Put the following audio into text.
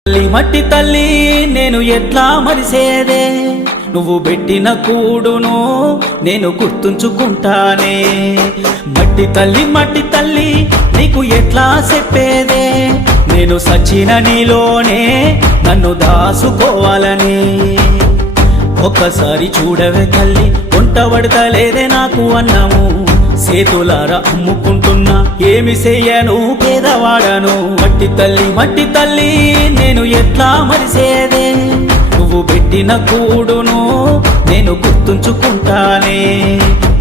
తల్లి మట్టి తల్లి నేను ఎట్లా మరిసేదే, నువ్వు పెట్టిన కూడును నేను గుర్తుంచుకుంటానే. మట్టి తల్లి నీకు ఎట్లా చెప్పేదే, నేను సచిన నీలోనే నన్ను దాసుకోవాలని. ఒక్కసారి చూడవే తల్లి, వంట పడతలేదే నాకు అన్నము, సేతులారా అమ్ముకుంటున్నా ఏమి చెయ్యను పేదవాడను. మట్టి తల్లి నేను ఎట్లా మరిసేదే, నువ్వు పెట్టిన కూడును నేను గుర్తుంచుకుంటానే.